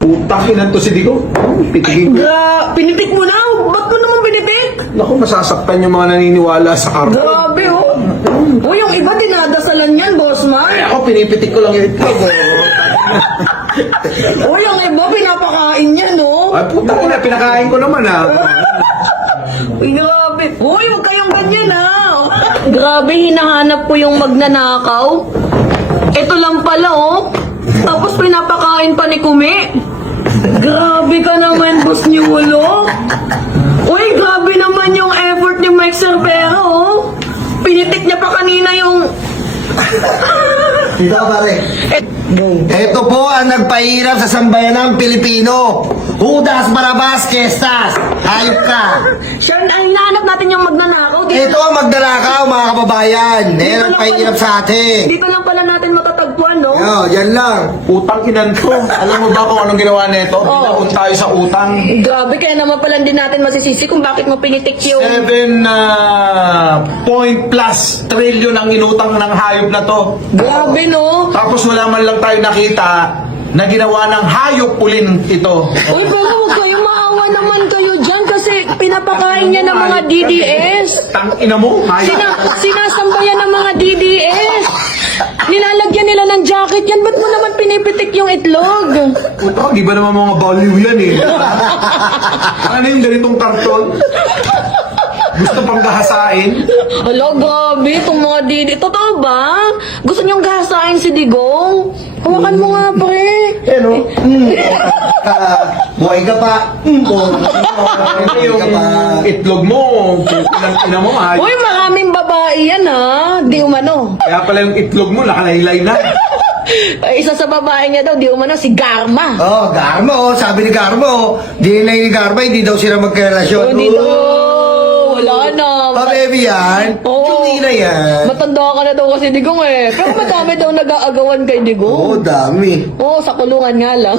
Putang ina to si Digo. Pitigin ko. Pinitik mo na? Ba't mo naman pinitik? Naku, masasaktan yung mga naniniwala sa karton. Grabe, oh. O, yung iba dinadasalan yan, boss man. Ay, ako pinipitik ko lang yung itlog. O, yung iba pinapakain yan, oh. Ay, putang ina, pinakain ko naman Uy, grabe. Uy, huwag kayong ganyan, ha. Grabe, hinahanap ko yung magnanakaw. Ito lang pala, oh. Tapos pinapakain pa ni Kumi. Grabe ka naman, boss ni Wolo. Uy, grabe naman yung effort ni Mike Cervera, oh. Pinitik niya pa kanina yung... Ito pare. Ito po ang nagpahirap sa sambayanang Pilipino. Judas Barabas Kestas. Hayop ka. Siya, ang hinahanap natin yung magnanakaw. Ito ang magdanakaw mga kababayan. Yan ang pahirap sa atin. Dito lang pala natin matatagpuan, no? Yo, yan lang. Utang inan to. Alam mo ba kung anong ginawa nito? Binaon tayo sa utang. Grabe, kaya naman pala din natin masisisi kung bakit mo pinitik yung... 7 point plus trillion ang inutang ng hayop na to. Grabe, no? Tapos wala man lang tayo nakita na ginawa ng hayop ulin ito. Uy, pero huwag kayong maawa naman kayo dyan kasi pinapakain niya ng mga DDS. Tang ina mo, hayop. Sinasambayan ng mga DDS. Nilalagyan nila ng jacket yan. Ba't mo naman pinipitik yung itlog? Puta, di ba naman mga value yan eh? Ano yung ganitong karton? Gusto pang gahasain? Hala, grabe. Itong mga DDS. Totoo ba? Gusto niyong gahasain si Digong? Hawakan mo nga, pre. Ano? Buhay ka pa. Ito yung itlog mo. Pinang ina mo, hayop. Uy, maraming babae yan, ha? Di umano. Kaya pala yung itlog mo, nakalaylay na. Isa sa babae niya daw, di umano, si Garma. Oh, Garma oh. Sabi ni Garma oh. Di na ni Garma, hindi daw sila magkarelasyon. Hindi daw. Wala na. Oh, baby yan. Oo. Hindi na yan. Matanda ka na daw kasi Digong eh. Pero madami daw nag-aagawan kay Oo, Digong. dami. Oo, sa kulungan nga lang.